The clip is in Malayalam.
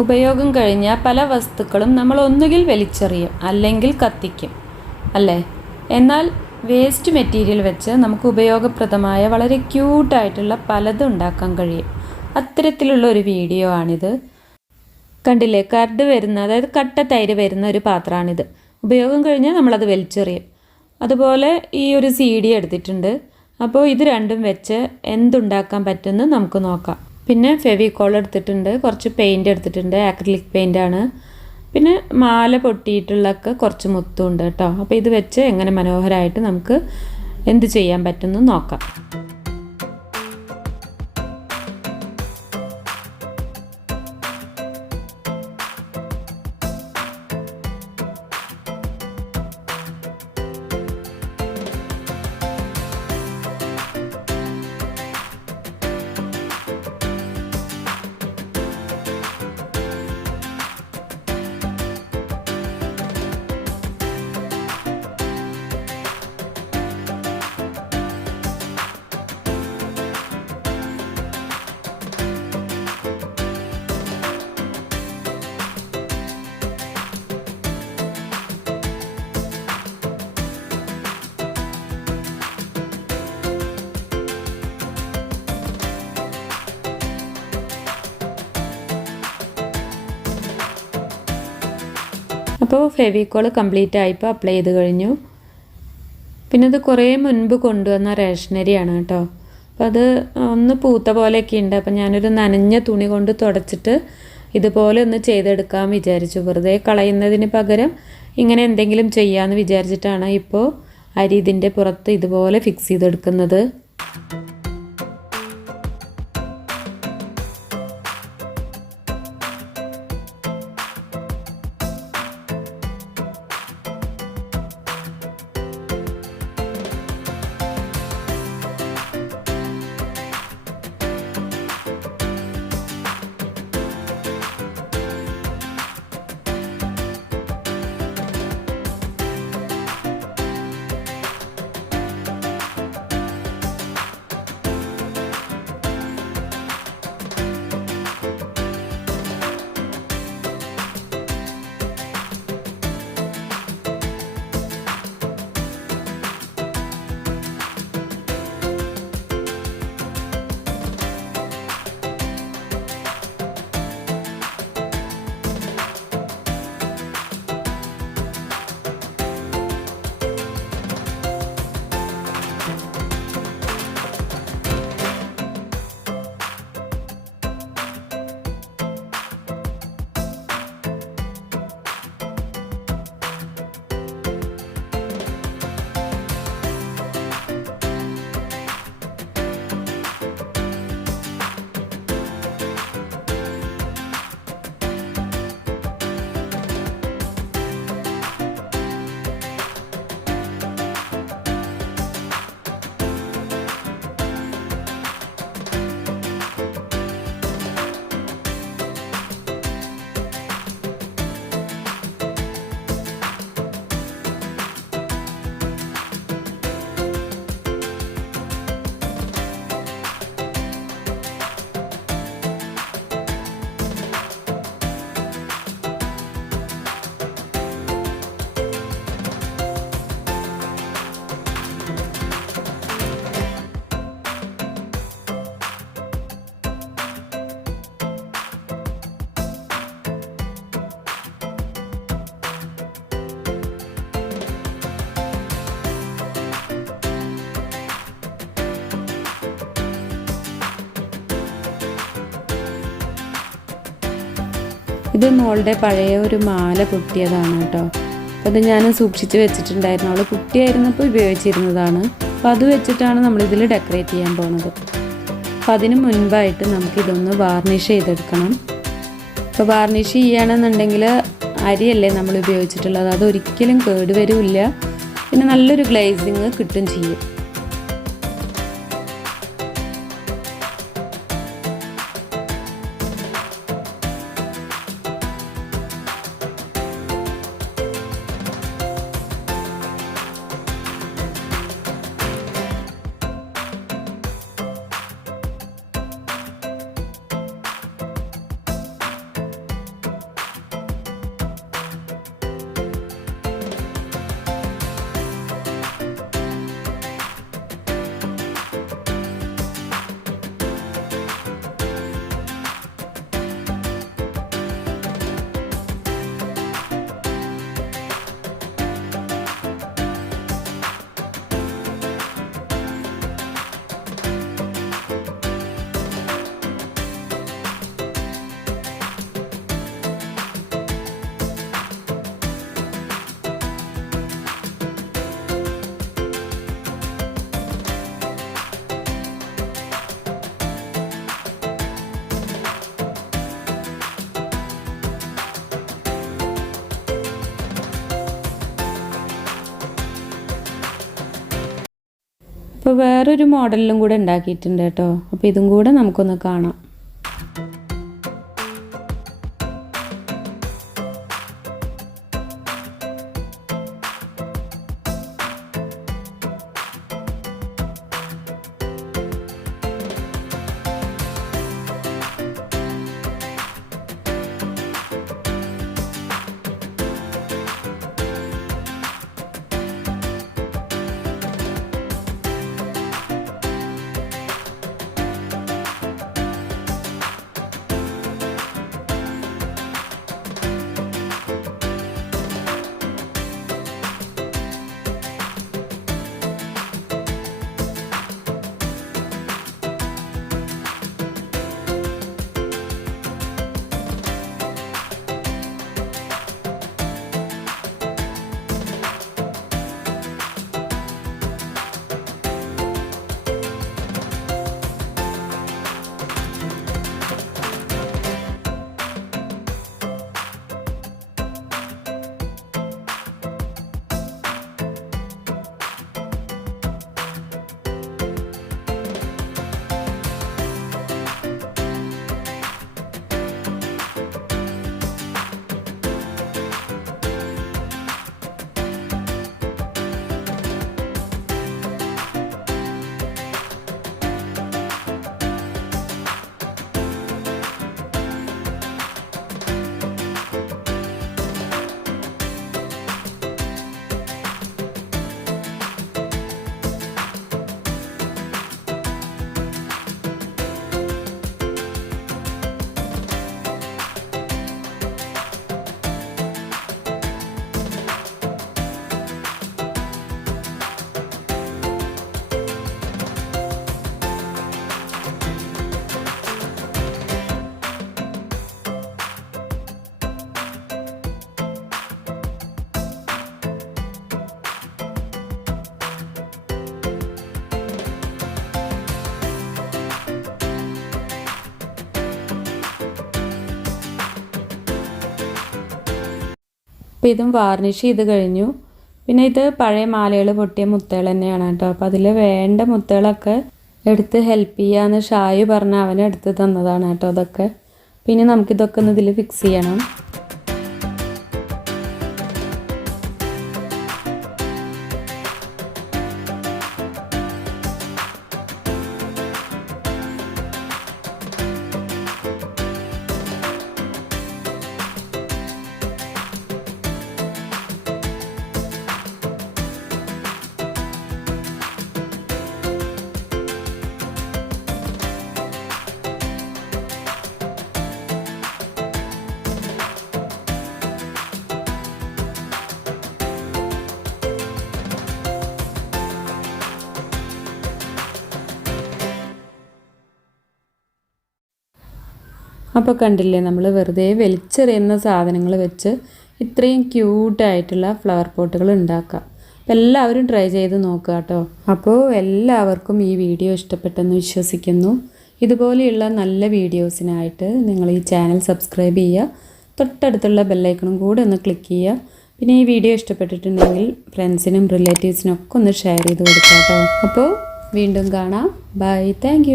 ഉപയോഗം കഴിഞ്ഞ പല വസ്തുക്കളും നമ്മൾ ഒന്നുകിൽ വലിച്ചെറിയും അല്ലെങ്കിൽ കത്തിക്കും അല്ലേ? എന്നാൽ വേസ്റ്റ് മെറ്റീരിയൽ വെച്ച് നമുക്ക് ഉപയോഗപ്രദമായ വളരെ ക്യൂട്ടായിട്ടുള്ള പലതും ഉണ്ടാക്കാൻ കഴിയും. അത്തരത്തിലുള്ള ഒരു വീഡിയോ ആണിത്. കണ്ടില്ലേ, കർഡ് വരുന്ന, അതായത് കട്ട തൈര് വരുന്ന ഒരു പാത്രമാണിത്. ഉപയോഗം കഴിഞ്ഞാൽ നമ്മളത് വലിച്ചെറിയും. അതുപോലെ ഈ ഒരു CD എടുത്തിട്ടുണ്ട്. അപ്പോൾ ഇത് രണ്ടും വെച്ച് എന്തുണ്ടാക്കാൻ പറ്റുമെന്ന് നമുക്ക് നോക്കാം. പിന്നെ ഫെവിക്കോൾ എടുത്തിട്ടുണ്ട്, കുറച്ച് പെയിൻറ് എടുത്തിട്ടുണ്ട്, ആക്രിലിക് പെയിൻ്റാണ്. പിന്നെ മാല പൊട്ടിയിട്ടുള്ളൊക്കെ കുറച്ച് മുത്തുണ്ട് കേട്ടോ. അപ്പോൾ ഇത് വെച്ച് എങ്ങനെ മനോഹരമായിട്ട് നമുക്ക് എന്ത് ചെയ്യാൻ പറ്റുമെന്ന് നോക്കാം. അപ്പോൾ ഫെവിക്കോൾ കംപ്ലീറ്റ് ആയിപ്പോൾ അപ്ലൈ ചെയ്ത് കഴിഞ്ഞു. പിന്നെ ഇത് കുറേ മുൻപ് കൊണ്ടുവന്ന റേഷനറിയാണ് കേട്ടോ. അപ്പോൾ അത് ഒന്ന് പൂത്ത പോലെയൊക്കെ ഉണ്ട്. അപ്പോൾ ഞാനൊരു നനഞ്ഞ തുണി കൊണ്ട് തുടച്ചിട്ട് ഇതുപോലെ ഒന്ന് ചെയ്തെടുക്കാൻ വിചാരിച്ചു. വെറുതെ കളയുന്നതിന് പകരം ഇങ്ങനെ എന്തെങ്കിലും ചെയ്യാമെന്ന് വിചാരിച്ചിട്ടാണ് ഇപ്പോൾ അരി ഇതിൻ്റെ പുറത്ത് ഇതുപോലെ ഫിക്സ് ചെയ്തെടുക്കുന്നത്. ഇത് മോളുടെ പഴയ ഒരു മാല പൊട്ടിയതാണ് കേട്ടോ. അപ്പോൾ അത് ഞാൻ സൂക്ഷിച്ച് വെച്ചിട്ടുണ്ടായിരുന്നു. അവൾ കുട്ടിയായിരുന്നപ്പോൾ ഉപയോഗിച്ചിരുന്നതാണ്. അപ്പോൾ അത് വെച്ചിട്ടാണ് നമ്മളിതിൽ ഡെക്കറേറ്റ് ചെയ്യാൻ പോകുന്നത്. അപ്പോൾ അതിന് മുൻപായിട്ട് നമുക്കിതൊന്ന് വാർണിഷ് ചെയ്തെടുക്കണം. അപ്പോൾ വാർണിഷ് ചെയ്യുകയാണെന്നുണ്ടെങ്കിൽ അരിയല്ലേ നമ്മൾ ഉപയോഗിച്ചിട്ടുള്ളത്, അതൊരിക്കലും കേടുവരില്ല. പിന്നെ നല്ലൊരു ഗ്ലേസിങ് കിട്ടും ചെയ്യും. അപ്പോൾ വേറൊരു മോഡലിലും കൂടെ ഉണ്ടാക്കിയിട്ടുണ്ട് കേട്ടോ. അപ്പോൾ ഇതും കൂടെ നമുക്കൊന്ന് കാണാം. അപ്പോൾ ഇതും വാർണിഷ് ചെയ്ത് കഴിഞ്ഞു. പിന്നെ ഇത് പഴയ മാലകൾ പൊട്ടിയ മുത്തുകൾ തന്നെയാണ് കേട്ടോ. അപ്പോൾ അതിൽ വേണ്ട മുത്തുകളൊക്കെ എടുത്ത് ഹെൽപ്പ് ചെയ്യാമെന്ന് ഷായു പറഞ്ഞ് അവനെടുത്ത് തന്നതാണ് കേട്ടോ അതൊക്കെ. പിന്നെ നമുക്കിതൊക്കെ ഒന്ന് ഇതിൽ ഫിക്സ് ചെയ്യണം. അപ്പോൾ കണ്ടില്ലേ, നമ്മൾ വെറുതെ വലിച്ചെറിയുന്ന സാധനങ്ങൾ വെച്ച് ഇത്രയും ക്യൂട്ടായിട്ടുള്ള ഫ്ലവർ പോട്ടുകൾ ഉണ്ടാക്കാം. അപ്പോൾ എല്ലാവരും ട്രൈ ചെയ്ത് നോക്കുക കേട്ടോ. അപ്പോൾ എല്ലാവർക്കും ഈ വീഡിയോ ഇഷ്ടപ്പെട്ടെന്ന് വിശ്വസിക്കുന്നു. ഇതുപോലെയുള്ള നല്ല വീഡിയോസിനായിട്ട് നിങ്ങൾ ഈ ചാനൽ സബ്സ്ക്രൈബ് ചെയ്യുക. തൊട്ടടുത്തുള്ള ബെല്ലൈക്കണും കൂടെ ഒന്ന് ക്ലിക്ക് ചെയ്യുക. പിന്നെ ഈ വീഡിയോ ഇഷ്ടപ്പെട്ടിട്ടുണ്ടെങ്കിൽ ഫ്രണ്ട്സിനും റിലേറ്റീവ്സിനും ഒക്കെ ഒന്ന് ഷെയർ ചെയ്ത് കൊടുക്കാം കേട്ടോ. അപ്പോൾ വീണ്ടും കാണാം. ബൈ. താങ്ക്